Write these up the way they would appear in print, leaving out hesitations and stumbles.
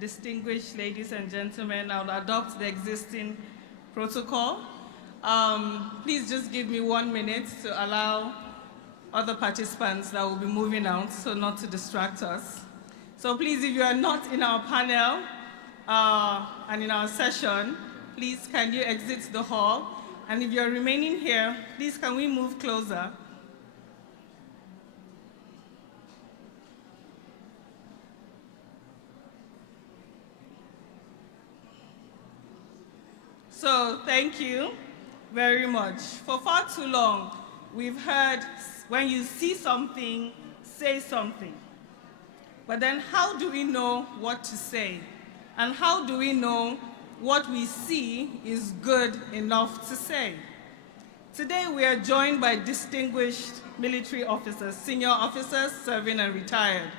distinguished ladies and gentlemen, I'll adopt the existing protocol. Please just give me 1 minute to allow other participants that will be moving out, so not to distract us. So please, if you are not in our panel and in our session, please can you exit the hall? And if you're remaining here, please can we move closer? So thank you very much. For far too long, we've heard when you see something, say something. But then how do we know what to say? And how do we know what we see is good enough to say? Today we are joined by distinguished military officers, senior officers, serving and retired,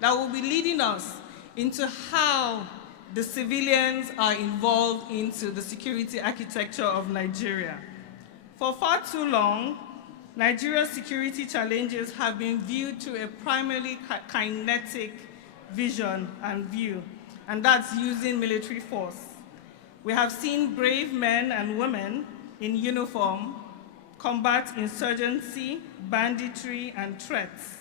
that will be leading us into how the civilians are involved into the security architecture of Nigeria. For far too long, Nigeria's security challenges have been viewed through a primarily kinetic vision and view, and that's using military force. We have seen brave men and women in uniform combat insurgency, banditry, and threats.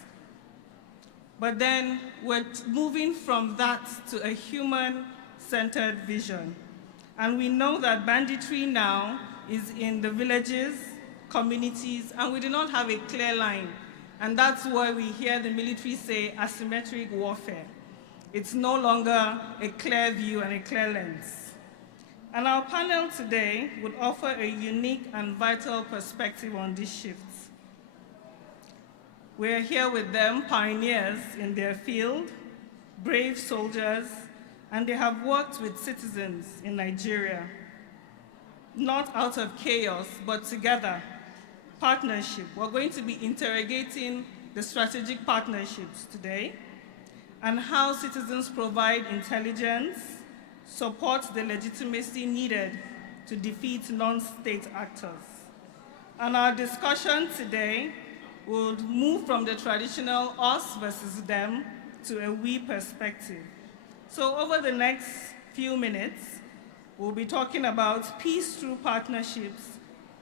But then we're moving from that to a human-centered vision. And we know that banditry now is in the villages, communities, and we do not have a clear line. And that's why we hear the military say asymmetric warfare. It's no longer a clear view and a clear lens. And our panel today would offer a unique and vital perspective on these shifts. We're here with them, pioneers in their field, brave soldiers, and they have worked with citizens in Nigeria, not out of chaos, but together, partnership. We're going to be interrogating the strategic partnerships today and how citizens provide intelligence, support the legitimacy needed to defeat non-state actors. And our discussion today will move from the traditional us versus them to a we perspective. So over the next few minutes, we'll be talking about peace through partnerships,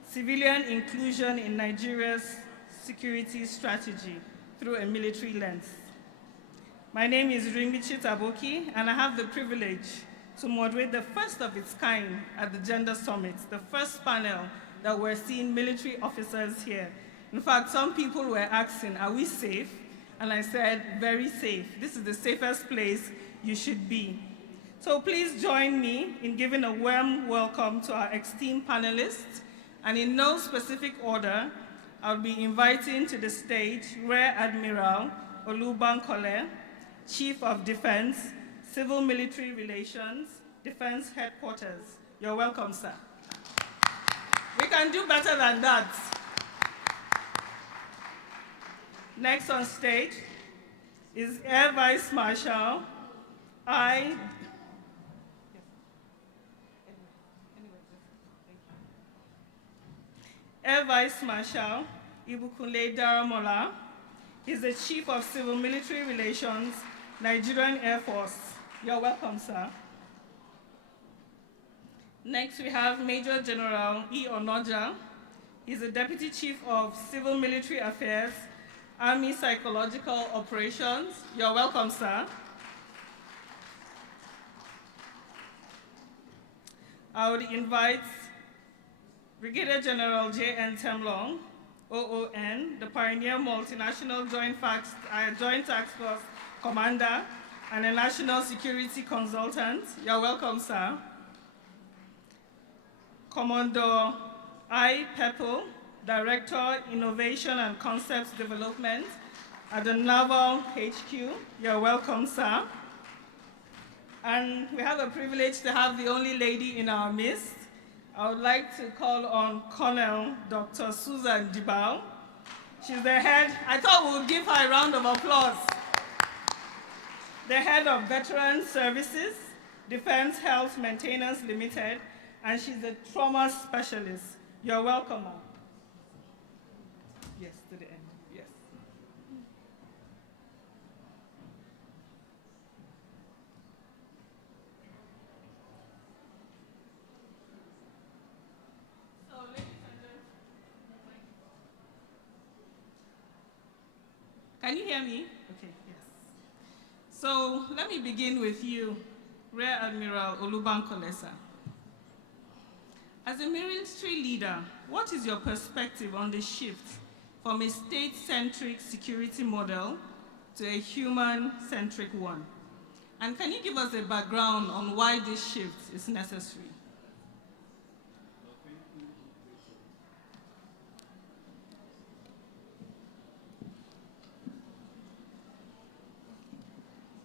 civilian inclusion in Nigeria's security strategy through a military lens. My name is Ringichi Taboki, and I have the privilege to moderate the first of its kind at the Gender Summit, the first panel that we're seeing military officers here. In fact, some people were asking, are we safe? And I said, very safe. This is the safest place you should be. So please join me in giving a warm welcome to our esteemed panelists. And in no specific order, I'll be inviting to the stage Rear Admiral Olubankole, Chief of Defense, Civil Military Relations, Defense Headquarters. You're welcome, sir. We can do better than that. Next on stage is Air Vice Marshal Air Vice Marshal Ibukunle Daramola. He's the Chief of Civil Military Relations, Nigerian Air Force. You're welcome, sir. Next, we have Major General E. Onoja. He's the Deputy Chief of Civil Military Affairs, Army Psychological Operations. You're welcome, sir. I would invite Brigadier General J.N. Temlong, OON, the Pioneer Multinational Joint Task Force Commander and a National Security Consultant. You're welcome, sir. Commodore I. Pepple, Director, Innovation and Concepts Development at the Naval HQ. You're welcome, sir. And we have a privilege to have the only lady in our midst. I would like to call on Colonel Dr. Susan Dibao. She's the head, I thought we would give her a round of applause. The head of Veteran Services, Defense Health Maintenance Limited, and she's a trauma specialist. You're welcome, ma'am. Yes, to the end, yes. Can you hear me? Okay, yes. So let me begin with you, Rear Admiral Olubankolesa. As a military leader, what is your perspective on the shift from a state-centric security model to a human-centric one? And can you give us a background on why this shift is necessary?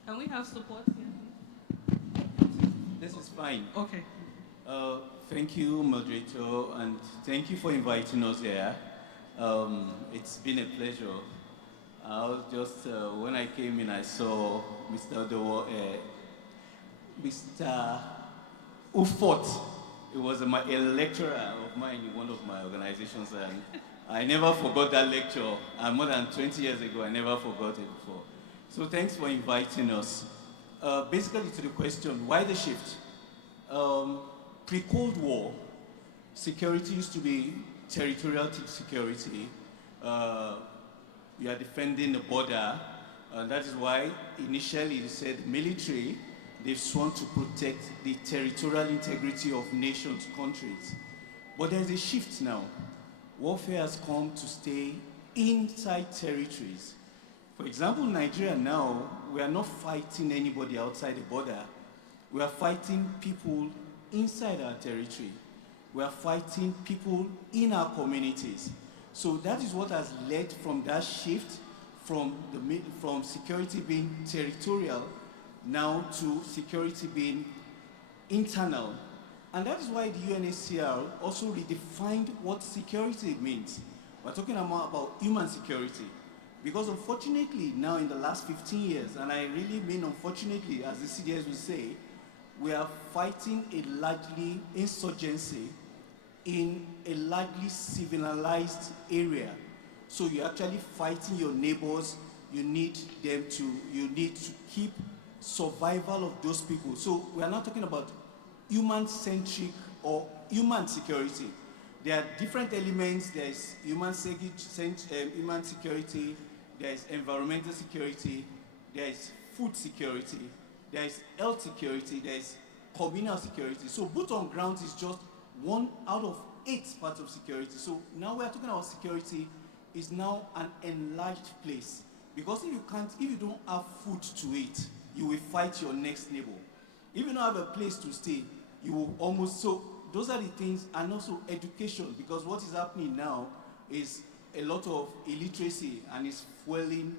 Can we have support here? This is fine. Okay. Thank you, moderator, and thank you for inviting us here. It's been a pleasure. I was just, when I came in, I saw Mr. Mr. Ufot. He was a lecturer of mine in one of my organizations, and I never forgot that lecture. More than 20 years ago, I never forgot it before. So thanks for inviting us. Basically, to the question, why the shift? Pre-Cold War, security used to be territorial security. We are defending the border, and that is why initially they said military, they've sworn to protect the territorial integrity of nations, countries. But there's a shift now. Warfare has come to stay inside territories. For example, Nigeria now, we are not fighting anybody outside the border. We are fighting people inside our territory. We are fighting people in our communities. So that is what has led from that shift from security being territorial now to security being internal. And that is why the UNHCR also redefined what security means. We're talking about human security. Because unfortunately, now in the last 15 years, and I really mean unfortunately, as the CDS will say, we are fighting a largely insurgency in a largely civilized area. So you're actually fighting your neighbors. You need to keep survival of those people. So we are not talking about human-centric or human security. There are different elements. There's human security, there's environmental security, there's food security, there's health security, there's communal security. So boots on ground is just 1 out of 8 parts of security. So now we're talking about security is now an enlarged place. Because if you don't have food to eat, you will fight your next neighbor. If you don't have a place to stay, you will almost, so those are the things, and also education, because what is happening now is a lot of illiteracy and it's fueling,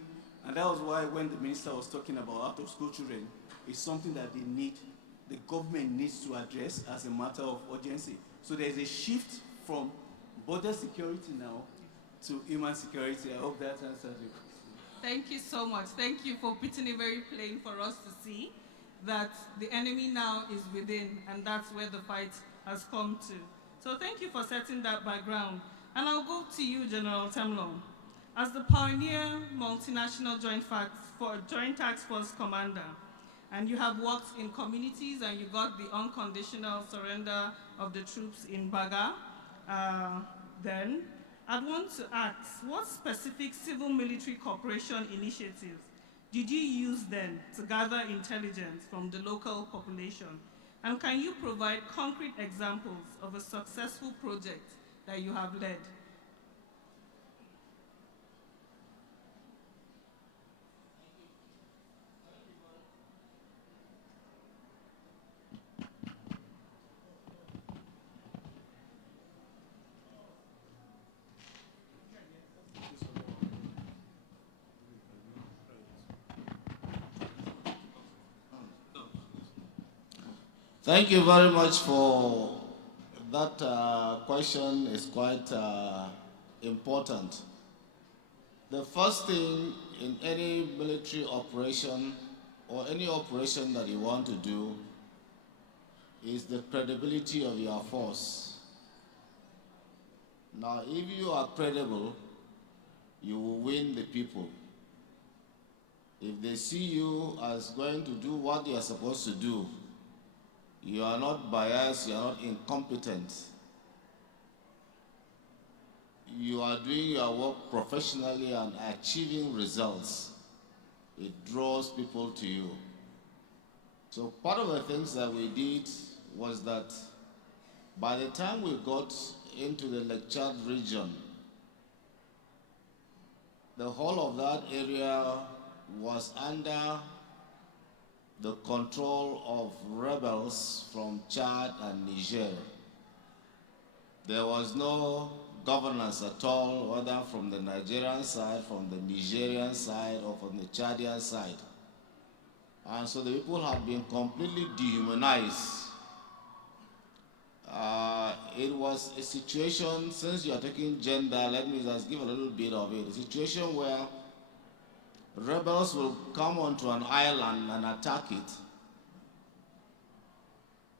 and that was why when the minister was talking about out-of-school children, it's something that the government needs to address as a matter of urgency. So there's a shift from border security now to human security. I hope that answers your question. Thank you so much. Thank you for putting it very plain for us to see that the enemy now is within, and that's where the fight has come to. So thank you for setting that background. And I'll go to you, General Temlong. As the pioneer multinational Joint Task Force Commander, and you have worked in communities and you got the unconditional surrender of the troops in Baga, then I'd want to ask, what specific civil-military cooperation initiatives did you use then to gather intelligence from the local population? And can you provide concrete examples of a successful project that you have led? Thank you very much for that question. Is quite important. The first thing in any military operation or any operation that you want to do is the credibility of your force. Now, if you are credible, you will win the people. If they see you as going to do what you are supposed to do, you are not biased, you are not incompetent, you are doing your work professionally and achieving results, it draws people to you. So part of the things that we did was that by the time we got into the Lake Chad region, the whole of that area was under the control of rebels from Chad and Niger. There was no governance at all, whether from the Nigerian side, from the Nigerian side, or from the Chadian side. And so the people had been completely dehumanized. It was a situation, since you are taking gender, let me just give a little bit of it. A situation where rebels will come onto an island and attack it,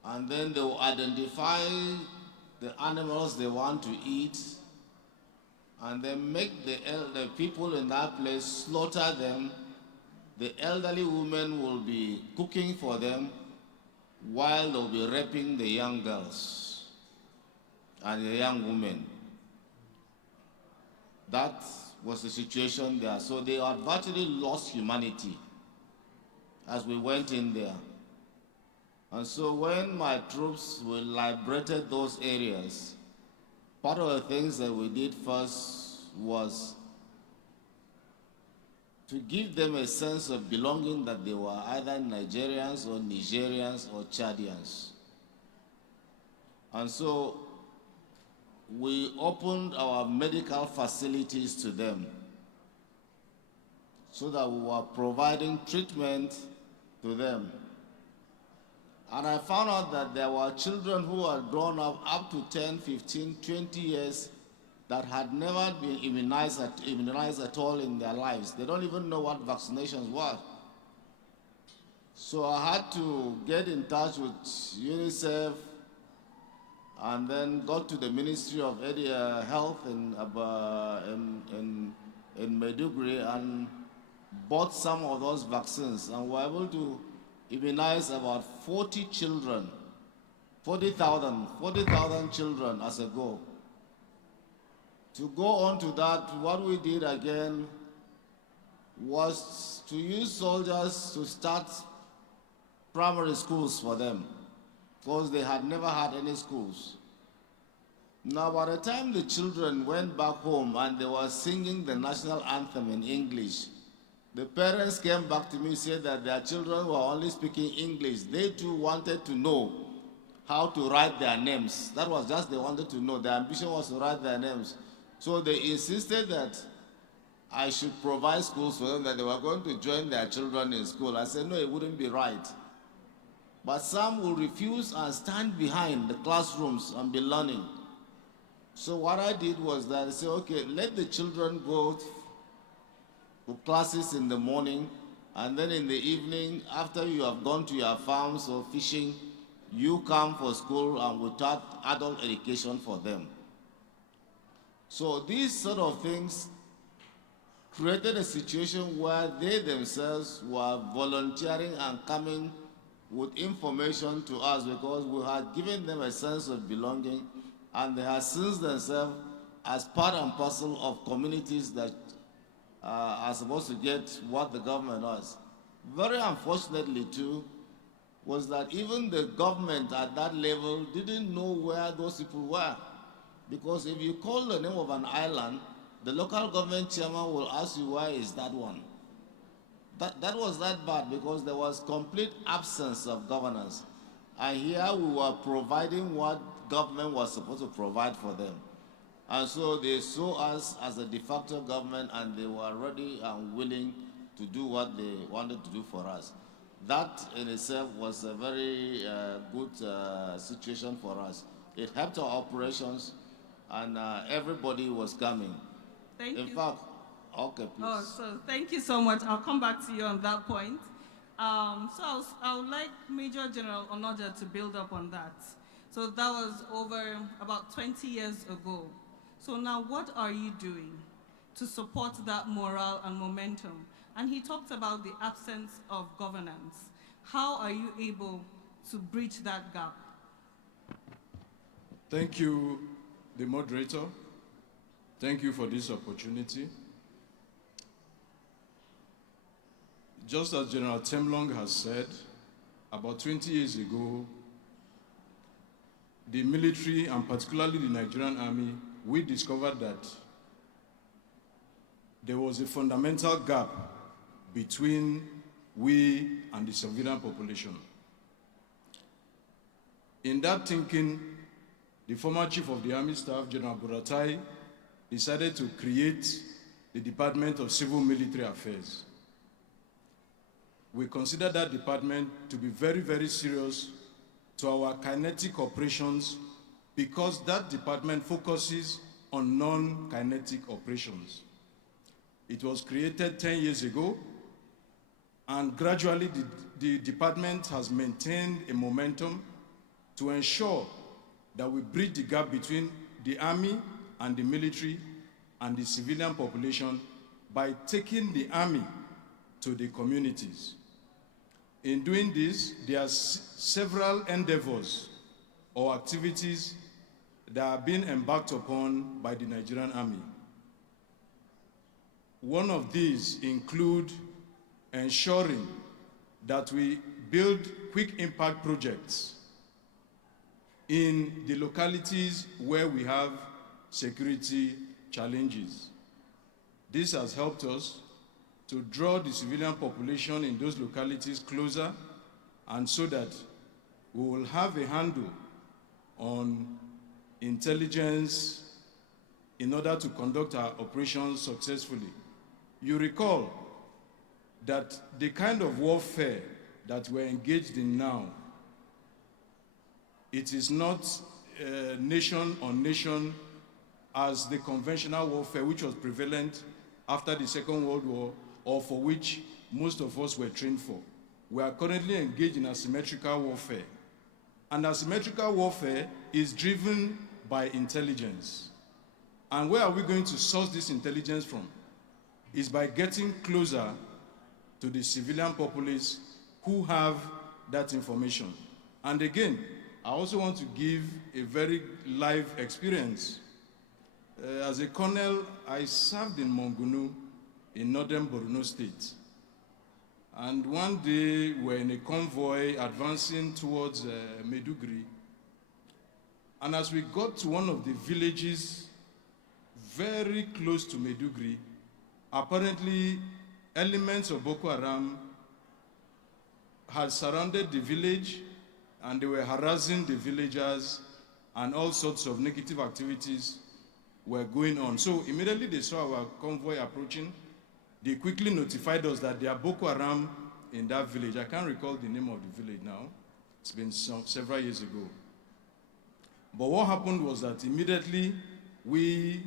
and then they will identify the animals they want to eat, and then make the people in that place slaughter them. The elderly women will be cooking for them while they'll be raping the young girls and the young women. That was the situation there. So they had virtually lost humanity as we went in there. And so when my troops were liberated those areas, part of the things that we did first was to give them a sense of belonging, that they were either Nigerians or Nigerians or Chadians. And so we opened our medical facilities to them so that we were providing treatment to them. And I found out that there were children who had grown up to 10, 15, 20 years that had never been immunized at all in their lives. They don't even know what vaccinations were. So I had to get in touch with UNICEF and then got to the Ministry of Health in Maiduguri and bought some of those vaccines, and were able to immunize about 40 children, 40,000 children as a goal. To go on to that, what we did again was to use soldiers to start primary schools for them, because they had never had any schools. Now, by the time the children went back home and they were singing the national anthem in English, the parents came back to me and said that their children were only speaking English. They too wanted to know how to write their names. That was just, they wanted to know. Their ambition was to write their names. So they insisted that I should provide schools for them, that they were going to join their children in school. I said, no, it wouldn't be right. But some will refuse and stand behind the classrooms and be learning. So what I did was that I said, okay, let the children go to classes in the morning, and then in the evening, after you have gone to your farms or fishing, you come for school and we start adult education for them. So these sort of things created a situation where they themselves were volunteering and coming with information to us, because we had given them a sense of belonging, and they had seen themselves as part and parcel of communities that are supposed to get what the government does. Very unfortunately too, was that even the government at that level didn't know where those people were. Because if you call the name of an island, the local government chairman will ask you, where is that one? That was that bad, because there was complete absence of governance. And here we were providing what government was supposed to provide for them. And so they saw us as a de facto government, and they were ready and willing to do what they wanted to do for us. That in itself was a very good situation for us. It helped our operations, and everybody was coming. Thank you. In fact, okay, please. Oh, so thank you so much. I'll come back to you on that point. So I would like Major General Onoja to build up on that. So that was over about 20 years ago. So now what are you doing to support that morale and momentum? And he talked about the absence of governance. How are you able to bridge that gap? Thank you, the moderator. Thank you for this opportunity. Just as General Temlong has said, about 20 years ago, the military, and particularly the Nigerian Army, we discovered that there was a fundamental gap between we and the civilian population. In that thinking, the former Chief of the Army Staff, General Buratai, decided to create the Department of Civil Military Affairs. We consider that department to be very, very serious to our kinetic operations because that department focuses on non-kinetic operations. It was created 10 years ago, and gradually the department has maintained a momentum to ensure that we bridge the gap between the army and the military and the civilian population by taking the army to the communities. In doing this, there are several endeavors or activities that are being embarked upon by the Nigerian Army. One of these include ensuring that we build quick impact projects in the localities where we have security challenges. This has helped us to draw the civilian population in those localities closer, and so that we will have a handle on intelligence in order to conduct our operations successfully. You recall that the kind of warfare that we're engaged in now, it is not nation on nation as the conventional warfare which was prevalent after the Second World War, or for which most of us were trained for. We are currently engaged in asymmetrical warfare. And asymmetrical warfare is driven by intelligence. And where are we going to source this intelligence from? Is by getting closer to the civilian populace who have that information. And again, I also want to give a very live experience. As a colonel, I served in Mongunu in northern Borno State. And one day, we were in a convoy advancing towards Maiduguri. And as we got to one of the villages very close to Maiduguri, apparently elements of Boko Haram had surrounded the village and they were harassing the villagers, and all sorts of negative activities were going on. So immediately they saw our convoy approaching. They quickly notified us that there are Boko Haram in that village. I can't recall the name of the village now. It's been several years ago. But what happened was that immediately we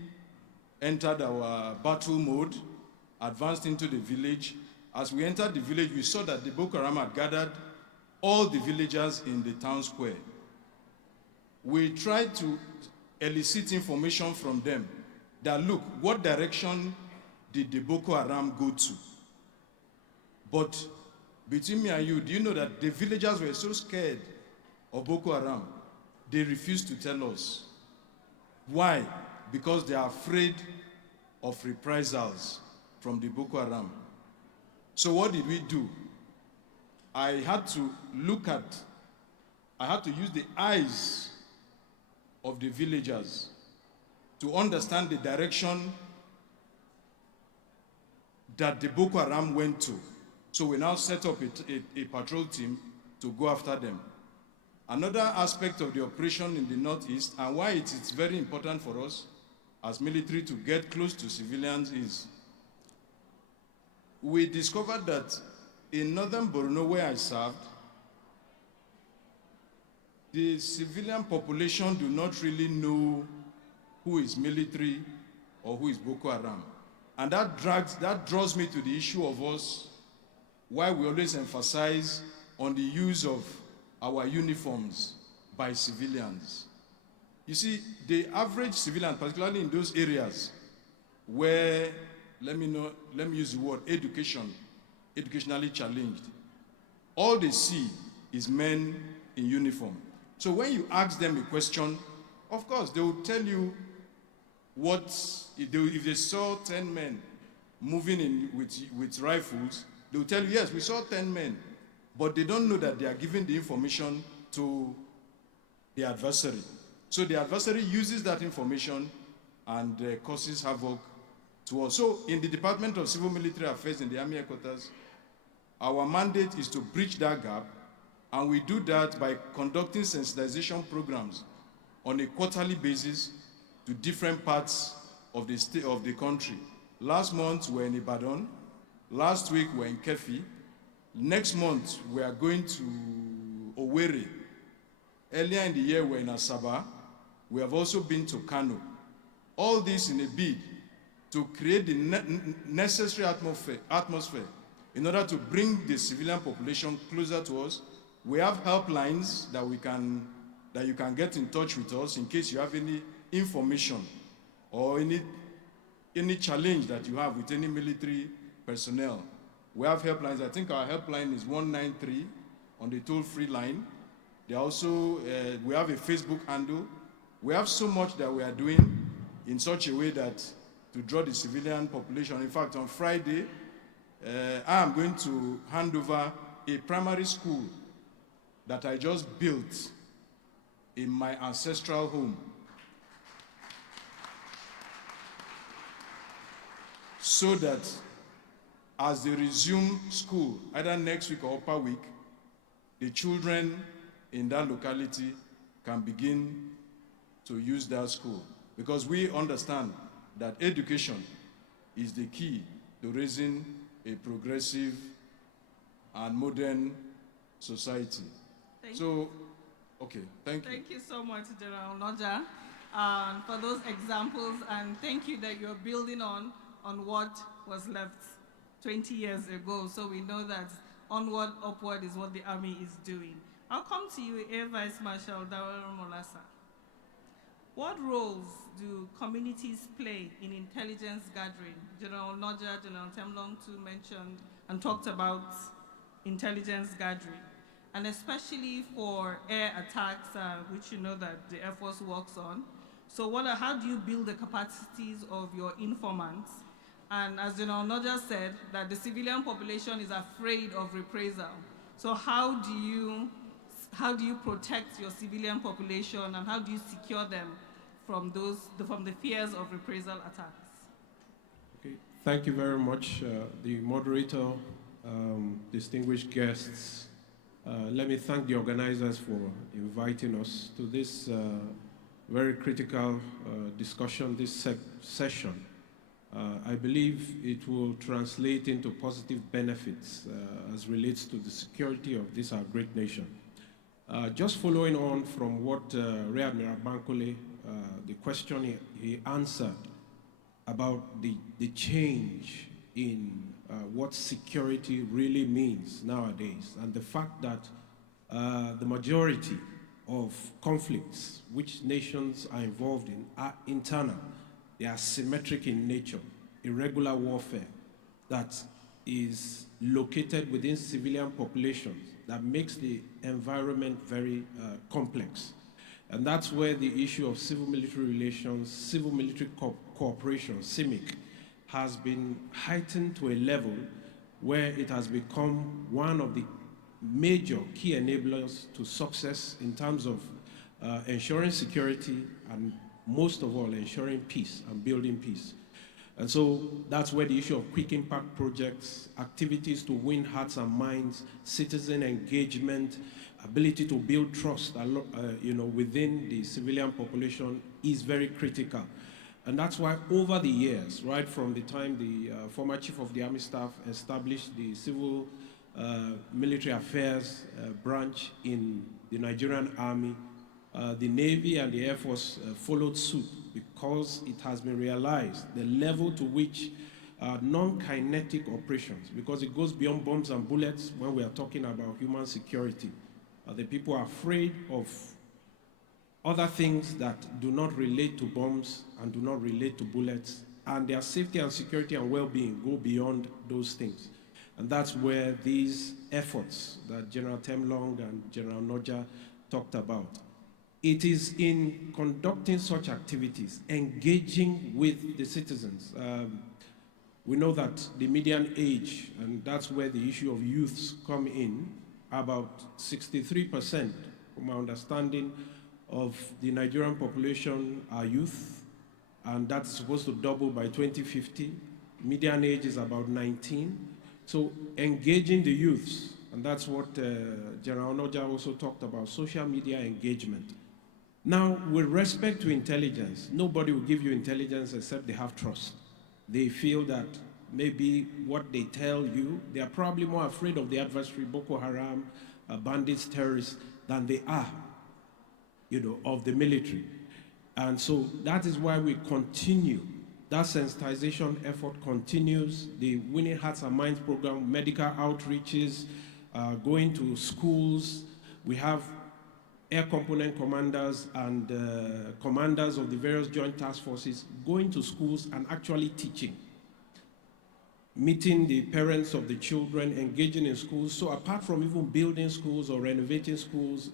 entered our battle mode, advanced into the village. As we entered the village, we saw that the Boko Haram had gathered all the villagers in the town square. We tried to elicit information from them that, look, what direction did the Boko Haram go to? But between me and you, do you know that the villagers were so scared of Boko Haram, they refused to tell us. Why? Because they are afraid of reprisals from the Boko Haram. So what did we do? I had to use the eyes of the villagers to understand the direction that the Boko Haram went to. So we now set up a patrol team to go after them. Another aspect of the operation in the Northeast, and why it is very important for us as military to get close to civilians, is we discovered that in northern Borno, where I served, the civilian population do not really know who is military or who is Boko Haram. And that draws me to the issue of us, why we always emphasize on the use of our uniforms by civilians. You see, the average civilian, particularly in those areas where, let me use the word educationally challenged, all they see is men in uniform. So when you ask them a question, of course, they will tell you if they saw 10 men moving in with rifles, they will tell you, yes, we saw 10 men, but they don't know that they are giving the information to the adversary. So the adversary uses that information and causes havoc to us. So in the Department of Civil Military Affairs in the Army Headquarters, our mandate is to bridge that gap, and we do that by conducting sensitization programs on a quarterly basis to different parts of the state of the country. Last month we're in Ibadan, last week we're in Kefi, next month we are going to Owerri. Earlier in the year we're in Asaba, we have also been to Kano. All this in a bid to create the necessary atmosphere in order to bring the civilian population closer to us. We have helplines that you can get in touch with us in case you have any information or any challenge that you have with any military personnel. We have helplines. I think our helpline is 193 on the toll-free line. We have a Facebook handle. We have so much that we are doing in such a way that to draw the civilian population. In fact, on Friday, I am going to hand over a primary school that I just built in my ancestral home. So that as they resume school, either next week or upper week, the children in that locality can begin to use that school. Because we understand that education is the key to raising a progressive and modern society. Thank you Thank you so much, General Noja, for those examples, and thank you that you're building on what was left 20 years ago. So we know that onward, upward is what the Army is doing. I'll come to you, Air Vice Marshal Dawero Molasa. What roles do communities play in intelligence gathering? General Noja, General Temlong too mentioned and talked about intelligence gathering, and especially for air attacks, which you know that the Air Force works on. So how do you build the capacities of your informants? And as General Noja said, that the civilian population is afraid of reprisal. So how do you protect your civilian population, and how do you secure them from the fears of reprisal attacks? Okay, thank you very much, the moderator, distinguished guests. Let me thank the organizers for inviting us to this very critical discussion, this session. I believe it will translate into positive benefits as relates to the security of this our great nation. Just following on from what Rear Admiral Bankole, the question he answered about the change in what security really means nowadays, and the fact that the majority of conflicts which nations are involved in are internal. They are symmetric in nature, irregular warfare that is located within civilian populations that makes the environment very complex. And that's where the issue of civil-military relations, civil-military cooperation, CIMIC, has been heightened to a level where it has become one of the major key enablers to success in terms of ensuring security and most of all ensuring peace and building peace. And so that's where the issue of quick impact projects, activities to win hearts and minds, citizen engagement, ability to build trust within the civilian population is very critical. And that's why over the years, right from the time the former Chief of the Army Staff established the Civil Military Affairs branch in the Nigerian Army, the Navy and the Air Force followed suit because it has been realized the level to which non-kinetic operations, because it goes beyond bombs and bullets when we are talking about human security. The people are afraid of other things that do not relate to bombs and do not relate to bullets, and their safety and security and well-being go beyond those things. And that's where these efforts that General Temlong and General Noja talked about It is in conducting such activities, engaging with the citizens. We know that the median age, and that's where the issue of youths come in, about 63%, from my understanding, of the Nigerian population are youth, and that's supposed to double by 2050. Median age is about 19. So engaging the youths, and that's what General Onoja also talked about, social media engagement. Now, with respect to intelligence, nobody will give you intelligence except they have trust. They feel that maybe what they tell you, they are probably more afraid of the adversary, Boko Haram, bandits, terrorists, than they are, of the military. And so that is why we continue. That sensitization effort continues. The Winning Hearts and Minds program, medical outreaches, going to schools. We have air component commanders and commanders of the various joint task forces going to schools and actually teaching, meeting the parents of the children, engaging in schools. So apart from even building schools or renovating schools,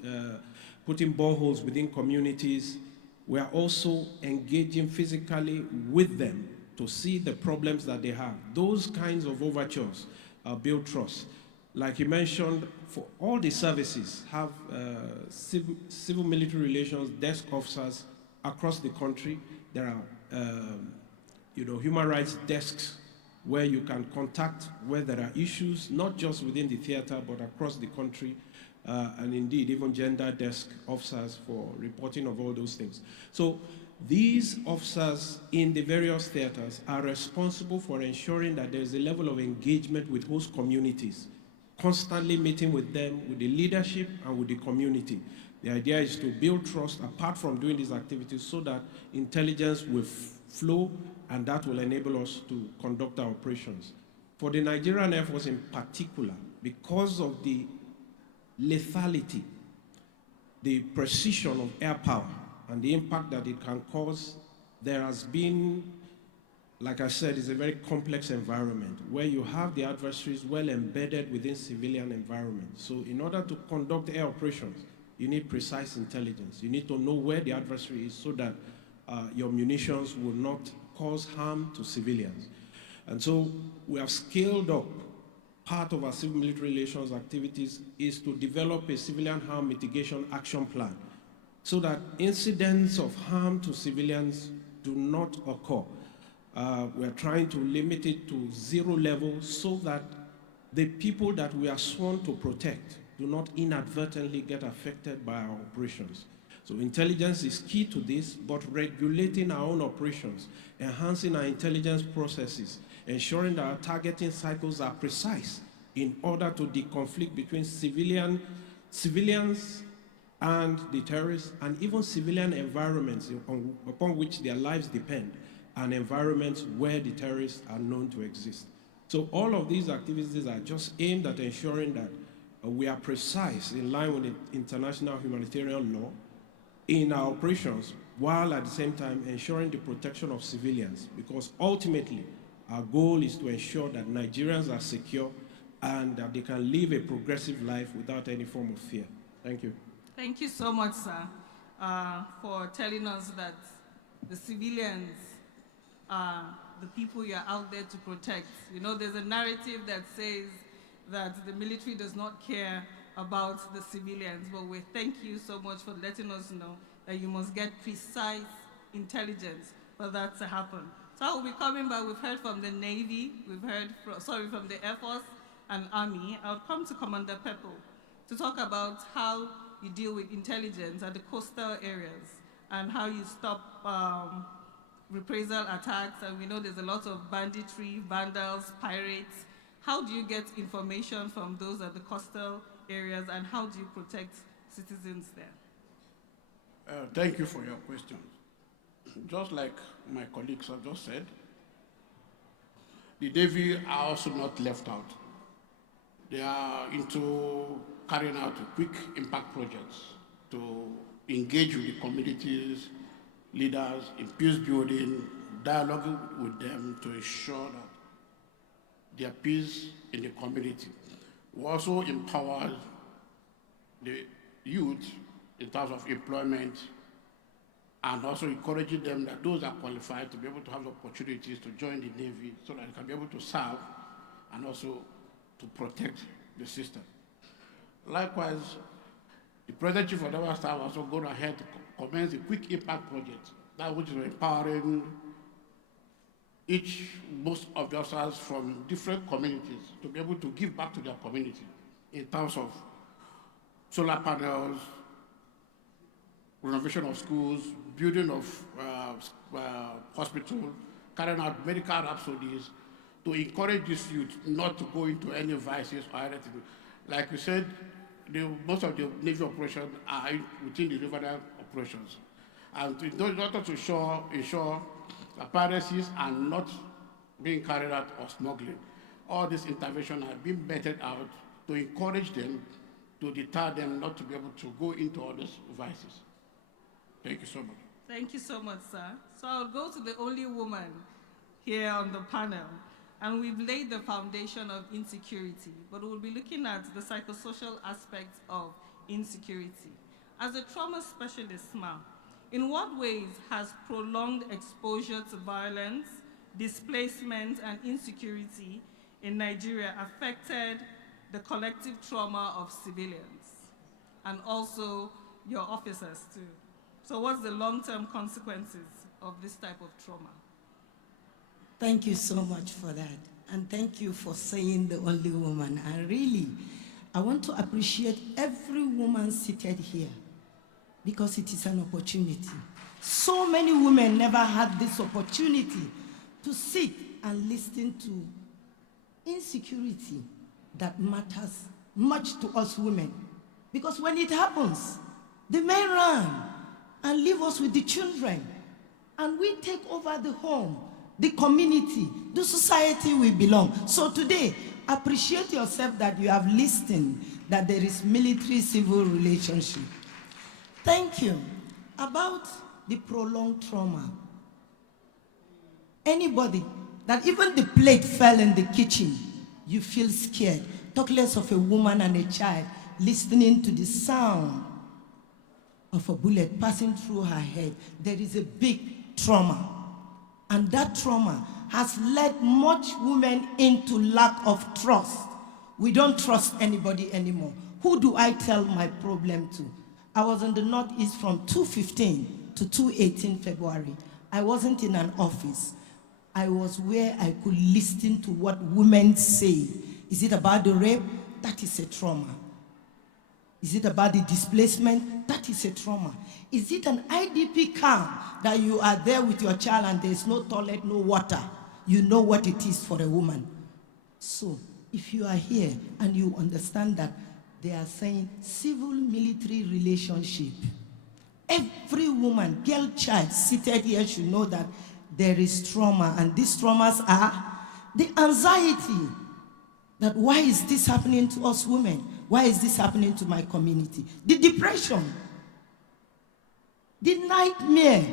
putting boreholes within communities, we are also engaging physically with them to see the problems that they have. Those kinds of overtures build trust. Like you mentioned, for all the services have civil military relations desk officers across the country. There are human rights desks where you can contact where there are issues, not just within the theater, but across the country, and indeed even gender desk officers for reporting of all those things. So these officers in the various theaters are responsible for ensuring that there's a level of engagement with host communities, constantly meeting with them, with the leadership and with the community. The idea is to build trust apart from doing these activities so that intelligence will flow, and that will enable us to conduct our operations. For the Nigerian Air Force in particular, because of the lethality, the precision of air power, and the impact that it can cause, there has been, like I said, it's a very complex environment where you have the adversaries well embedded within civilian environments. So in order to conduct air operations, you need precise intelligence. You need to know where the adversary is so that your munitions will not cause harm to civilians. And so we have scaled up. Part of our civil military relations activities is to develop a civilian harm mitigation action plan so that incidents of harm to civilians do not occur. We're trying to limit it to 0 level so that the people that we are sworn to protect do not inadvertently get affected by our operations. So intelligence is key to this, but regulating our own operations, enhancing our intelligence processes, ensuring that our targeting cycles are precise in order to deconflict between civilians and the terrorists, and even civilian environments upon which their lives depend, and environments where the terrorists are known to exist. So all of these activities are just aimed at ensuring that we are precise in line with international humanitarian law in our operations, while at the same time ensuring the protection of civilians, because ultimately our goal is to ensure that Nigerians are secure and that they can live a progressive life without any form of fear. Thank you. Thank you so much, sir, for telling us that the civilians are the people you're out there to protect. There's a narrative that says that the military does not care about the civilians, but we thank you so much for letting us know that you must get precise intelligence for that to happen. So I will be coming back. We've heard from the Navy, we've heard from the Air Force and Army. I'll come to Commander Pepple to talk about how you deal with intelligence at the coastal areas and how you stop reprisal attacks. And we know there's a lot of banditry, vandals, pirates. How do you get information from those at the coastal areas, and how do you protect citizens there? Thank you for your question. Just like my colleagues have just said, the Navy are also not left out. They are into carrying out quick impact projects to engage with the communities, leaders in peace building, dialoguing with them to ensure that there is peace in the community. We also empower the youth in terms of employment, and also encouraging them that those are qualified to be able to have the opportunities to join the Navy so that they can be able to serve and also to protect the system. Likewise, the President Chief of Naval Staff also gone ahead to commence the Quick Impact Project, that which is empowering most of the officers from different communities to be able to give back to their community in terms of solar panels, renovation of schools, building of hospitals, carrying out medical rhapsodies, to encourage this youth not to go into any vices or anything. Like we said, most of the Navy operations are within the riverine operations. And in order to ensure that piracies are not being carried out or smuggling, all these interventions are being vetted out to encourage them, to deter them not to be able to go into all these vices. Thank you so much. Thank you so much, sir. So I'll go to the only woman here on the panel. And we've laid the foundation of insecurity, but we'll be looking at the psychosocial aspects of insecurity. As a trauma specialist, ma'am, in what ways has prolonged exposure to violence, displacement, and insecurity in Nigeria affected the collective trauma of civilians and also your officers too? So what's the long-term consequences of this type of trauma? Thank you so much for that. And thank you for saying the only woman. I want to appreciate every woman seated here because it is an opportunity. So many women never had this opportunity to sit and listen to insecurity that matters much to us women. Because when it happens, the men run and leave us with the children. And we take over the home, the community, the society we belong. So today, appreciate yourself that you have listened, that there is military-civil relationship. Thank you. About the prolonged trauma. Anybody, that even the plate fell in the kitchen, you feel scared. Talk less of a woman and a child listening to the sound of a bullet passing through her head. There is a big trauma. And that trauma has led much women into lack of trust. We don't trust anybody anymore. Who do I tell my problem to? I was in the Northeast from 2/15 to 2/18 February. I wasn't in an office. I was where I could listen to what women say. Is it about the rape? That is a trauma. Is it about the displacement? That is a trauma. Is it an IDP camp that you are there with your child and there is no toilet, no water? You know what it is for a woman. So, if you are here and you understand that they are saying civil-military relationship, every woman, girl, child seated here should know that there is trauma, and these traumas are the anxiety that why is this happening to us women? Why is this happening to my community? The depression, the nightmare,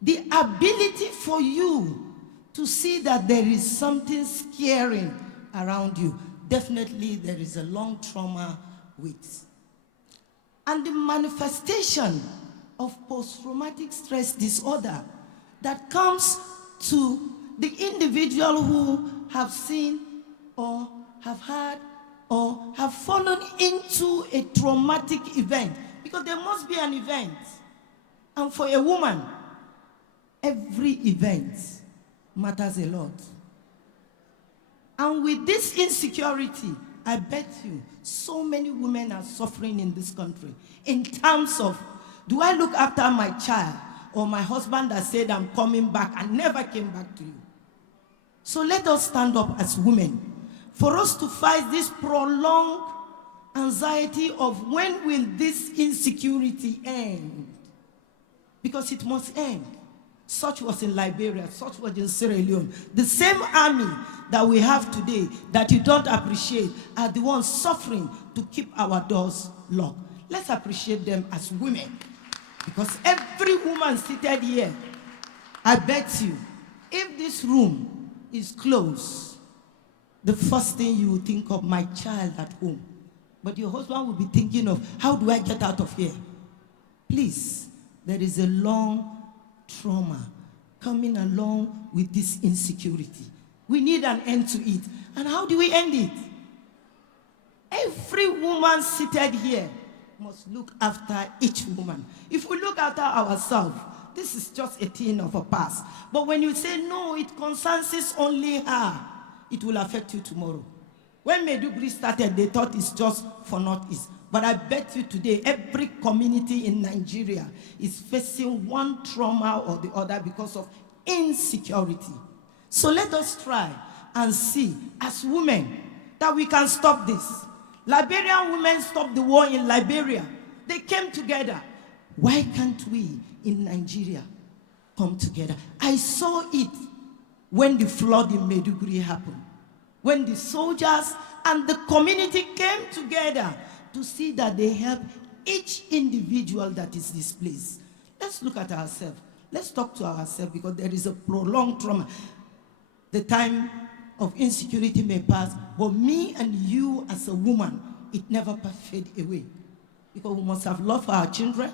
the ability for you to see that there is something scaring around you. Definitely there is a long trauma with. And the manifestation of post-traumatic stress disorder that comes to the individual who have seen or have had or have fallen into a traumatic event. Because there must be an event. And for a woman, every event matters a lot. And with this insecurity, I bet you, so many women are suffering in this country. In terms of, do I look after my child or my husband that said I'm coming back and never came back to you? So let us stand up as women for us to fight this prolonged anxiety of when will this insecurity end? Because it must end. Such was in Liberia, such was in Sierra Leone. The same army that we have today that you don't appreciate are the ones suffering to keep our doors locked. Let's appreciate them as women. Because every woman seated here, I bet you, if this room is closed, the first thing you will think of, my child at home. But your husband will be thinking of, how do I get out of here? Please, there is a long trauma coming along with this insecurity. We need an end to it. And how do we end it? Every woman seated here must look after each woman. If we look after ourselves, this is just a thing of a past. But when you say, no, it concerns only her, it will affect you tomorrow. When Maiduguri started, they thought it's just for Northeast. But I bet you today, every community in Nigeria is facing one trauma or the other because of insecurity. So let us try and see, as women, that we can stop this. Liberian women stopped the war in Liberia. They came together. Why can't we in Nigeria come together? I saw it when the flood in Maiduguri happened. When the soldiers and the community came together to see that they help each individual that is displaced. Let's look at ourselves. Let's talk to ourselves, because there is a prolonged trauma. The time of insecurity may pass, but me and you as a woman, it never fade away. Because we must have love for our children,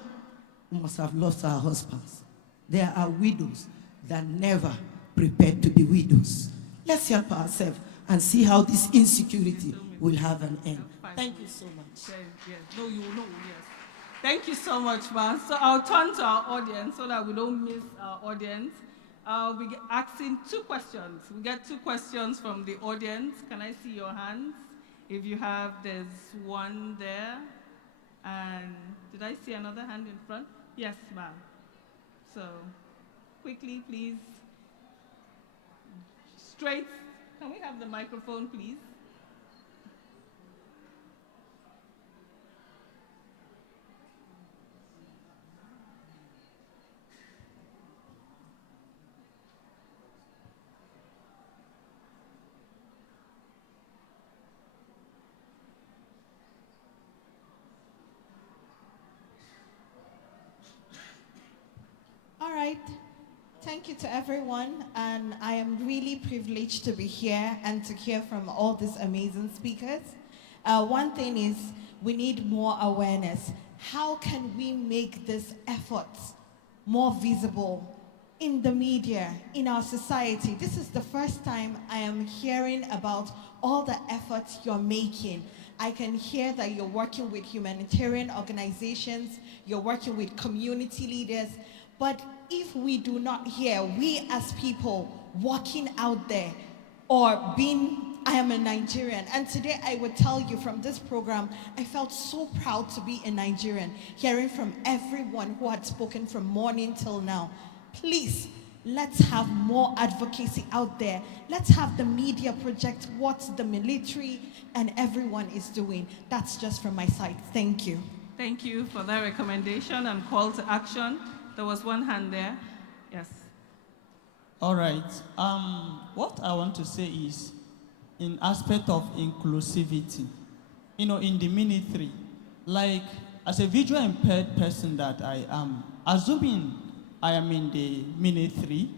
we must have love for our husbands. There are widows that never prepared to be widows. Let's help ourselves and see how this insecurity will have an end. Thank you so much. Yes. No, you will know, yes. Thank you so much, man. So I'll turn to our audience so that we don't miss our audience. I'll be asking 2 questions. We get 2 questions from the audience. Can I see your hands? If you have, there's one there. And did I see another hand in front? Yes, ma'am. So quickly, please. Straight. Can we have the microphone, please? All right. Thank you to everyone, and I am really privileged to be here and to hear from all these amazing speakers. One thing is, we need more awareness. How can we make these efforts more visible in the media, in our society? This is the first time I am hearing about all the efforts you're making. I can hear that you're working with humanitarian organizations, you're working with community leaders, but if we do not hear, we as people walking out there or being, I am a Nigerian, and today I would tell you from this program, I felt so proud to be a Nigerian, hearing from everyone who had spoken from morning till now. Please, let's have more advocacy out there. Let's have the media project what the military and everyone is doing. That's just from my side. Thank you. Thank you for that recommendation and call to action. There was one hand there. Yes. All right. What I want to say is, in aspect of inclusivity, in the military, like as a visual impaired person that I am, assuming I am in the military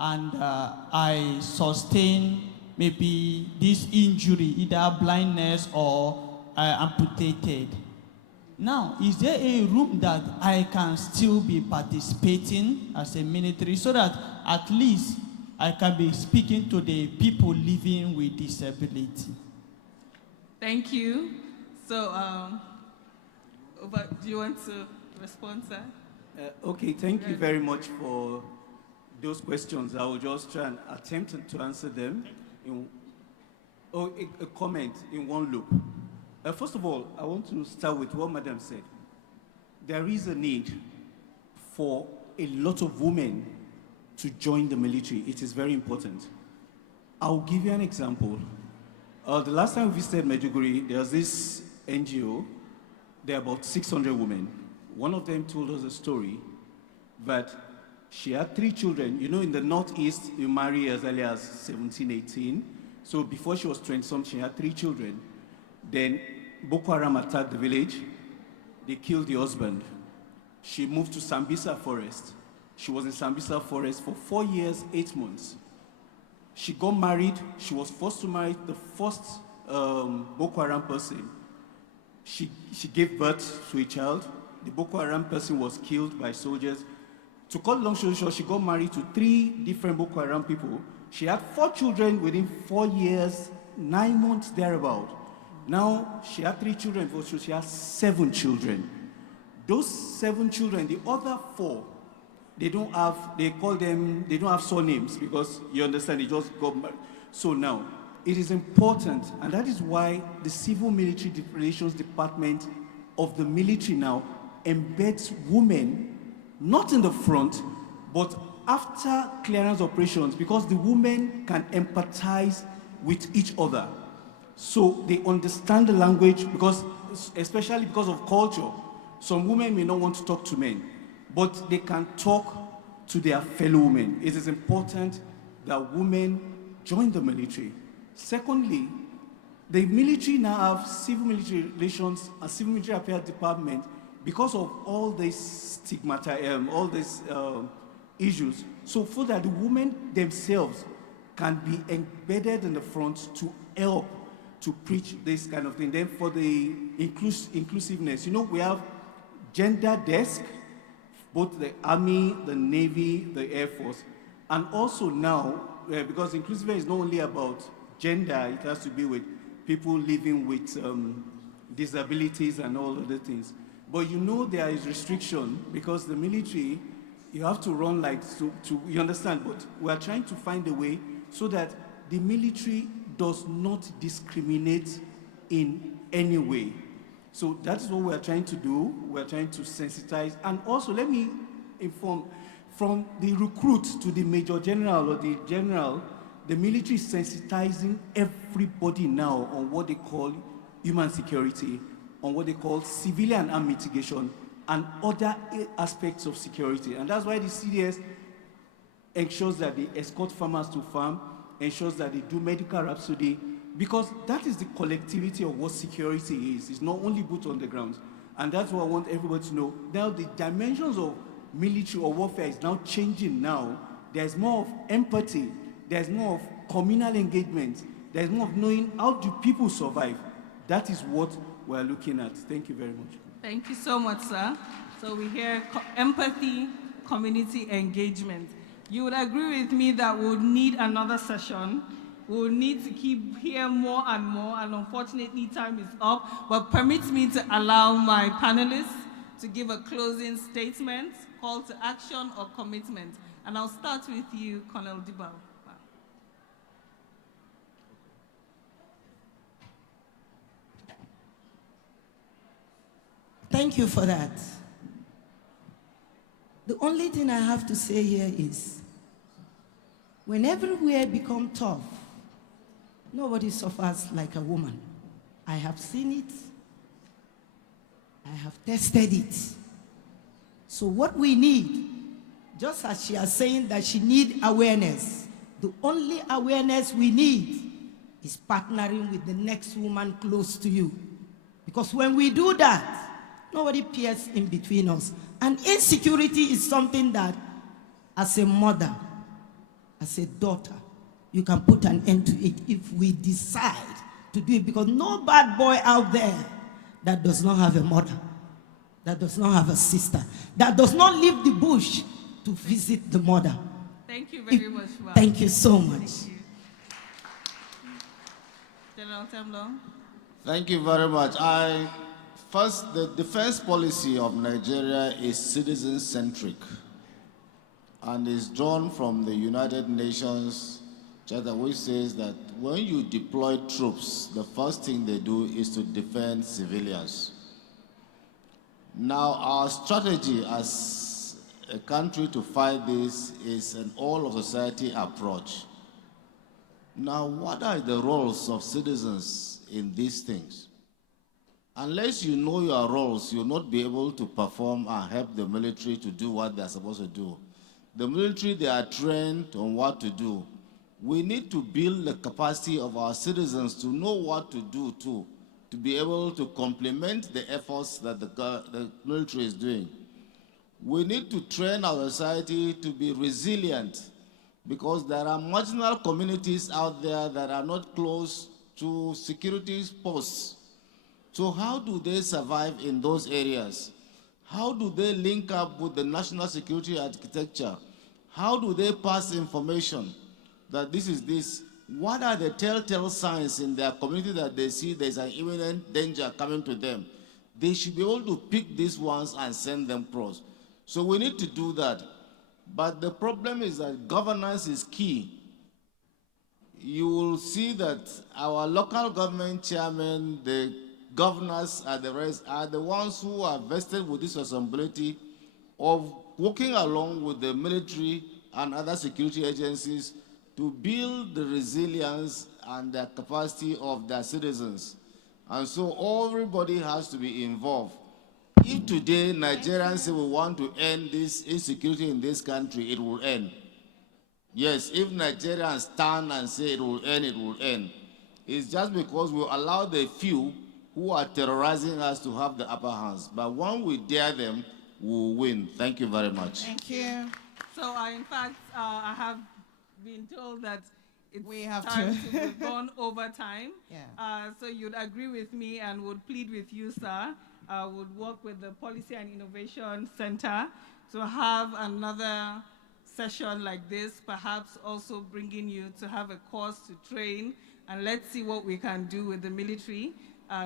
and I sustain maybe this injury, either blindness or amputated. Now, is there a room that I can still be participating as a military so that at least I can be speaking to the people living with disability? Thank you. So, do you want to respond, sir? Okay, thank you very much for those questions. I will just try and attempt to answer them in a comment in one loop. First of all, I want to start with what Madam said. There is a need for a lot of women to join the military. It is very important. I'll give you an example. The last time we visited Maiduguri, there was this NGO. There are about 600 women. One of them told us a story that she had 3 children. In the Northeast, you marry as early as 17, 18. So before she was 20-something, she had 3 children. Then Boko Haram attacked the village. They killed the husband. She moved to Sambisa Forest. She was in Sambisa Forest for 4 years, 8 months. She got married. She was forced to marry the first Boko Haram person. she gave birth to a child. The Boko Haram person was killed by soldiers. To cut long story short, she got married to 3 different Boko Haram people. She had 4 children within 4 years, 9 months thereabout. Now, she had 3 children, so she has 7 children. Those 7 children, the other 4, they don't have surnames because, you understand, they just got married. So now, it is important, and that is why the Civil Military Relations Department of the military now embeds women, not in the front, but after clearance operations, because the women can empathize with each other. So they understand the language, because, especially because of culture. Some women may not want to talk to men, but they can talk to their fellow women. It is important that women join the military. Secondly, the military now have civil military relations and civil military affairs department because of all these all these issues. So for that the women themselves can be embedded in the front to help to preach this kind of thing. Then for the inclusiveness, we have gender desk, both the Army, the Navy, the Air Force, and also now, because inclusiveness is not only about gender, it has to be with people living with disabilities and all other things. But there is restriction because the military, you have to run you understand, but we are trying to find a way so that the military does not discriminate in any way. So that is what we are trying to do. We are trying to sensitize. And also, let me inform, from the recruit to the major general or the general, the military is sensitizing everybody now on what they call human security, on what they call civilian harm mitigation, and other aspects of security. And that's why the CDS ensures that they escort farmers to farm, ensures that they do medical rhapsody, because that is the collectivity of what security is. It's not only boots on the ground. And that's what I want everybody to know. Now, the dimensions of military or warfare is now changing now. There's more of empathy. There's more of communal engagement. There's more of knowing how do people survive. That is what we're looking at. Thank you very much. Thank you so much, sir. So we hear empathy, community engagement. You would agree with me that we would need another session. We will need to keep here more and more, and unfortunately time is up, but permit me to allow my panelists to give a closing statement, call to action or commitment. And I'll start with you, Colonel Dibal. Thank you for that. The only thing I have to say here is, when everywhere become tough, nobody suffers like a woman. I have seen it. I have tested it. So what we need, just as she is saying that she needs awareness, the only awareness we need is partnering with the next woman close to you. Because when we do that, nobody peers in between us. And insecurity is something that, as a mother, as a daughter, you can put an end to it if we decide to do it. Because no bad boy out there that does not have a mother, that does not have a sister, that does not leave the bush to visit the mother. Thank you very much. Thank you so much. Thank you. General Temlo. Thank you very much. First, the defense policy of Nigeria is citizen-centric and is drawn from the United Nations Charter, which says that when you deploy troops, the first thing they do is to defend civilians. Now, our strategy as a country to fight this is an all-of-society approach. Now, what are the roles of citizens in these things? Unless you know your roles, you'll not be able to perform and help the military to do what they're supposed to do. The military, they are trained on what to do. We need to build the capacity of our citizens to know what to do too, to be able to complement the efforts that the military is doing. We need to train our society to be resilient, because there are marginal communities out there that are not close to security posts. So how do they survive in those areas? How do they link up with the national security architecture? How do they pass information that this is this? What are the telltale signs in their community that they see there's an imminent danger coming to them? They should be able to pick these ones and send them across. So we need to do that. But the problem is that governance is key. You will see that our local government chairmen, the governors, and the rest are the ones who are vested with this responsibility of working along with the military and other security agencies to build the resilience and the capacity of their citizens. And so everybody has to be involved. If today Nigerians say we want to end this insecurity in this country, it will end. Yes, if Nigerians stand and say it will end, it will end. It's just because we allow the few who are terrorizing us to have the upper hands. But when we dare them, we will win. Thank you very much. Thank you. So, in fact, I have been told that We have time to. to have gone over time. Yeah. So you'd agree with me and would plead with you, sir, would work with the Policy and Innovation Center to have another session like this, perhaps also bringing you to have a course to train, and let's see what we can do with the military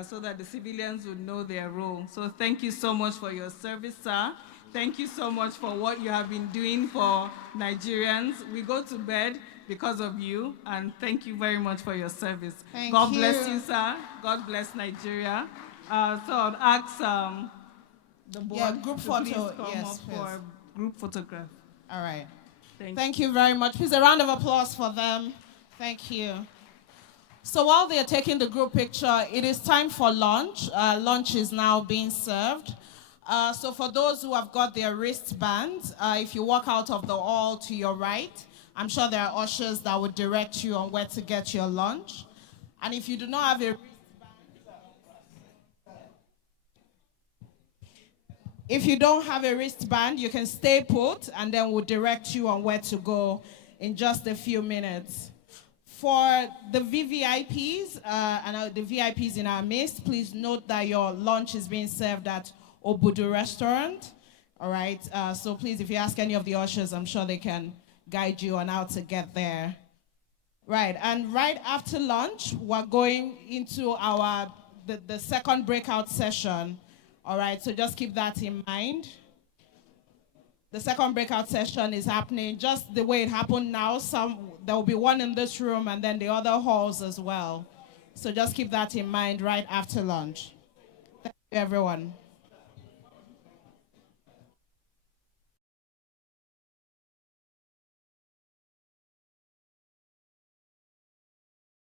so that the civilians would know their role. So thank you so much for your service, sir. Thank you so much for what you have been doing for Nigerians. We go to bed because of you, and thank you very much for your service. Thank God you. bless you, sir. God bless Nigeria. So I'll ask the board group to photo. please come Yes, up please. for a group photograph. All right. Thank you very much. Please, a round of applause for them. Thank you. So while they are taking the group picture, it is time for lunch. Lunch is now being served. So for those who have got their wristbands, if you walk out of the hall to your right, I'm sure there are ushers that would direct you on where to get your lunch. And if you do not have a wristband, if you don't have a wristband, you can stay put, and then we'll direct you on where to go in just a few minutes. For the VVIPs and the VIPs in our midst, please note that your lunch is being served at Obudu Restaurant. All right, so please, if you ask any of the ushers, I'm sure they can guide you on how to get there. Right, and right after lunch, we're going into the second breakout session. All right, so just keep that in mind. The second breakout session is happening just the way it happened now. There will be one in this room and then the other halls as well. So just keep that in mind right after lunch. Thank you, everyone.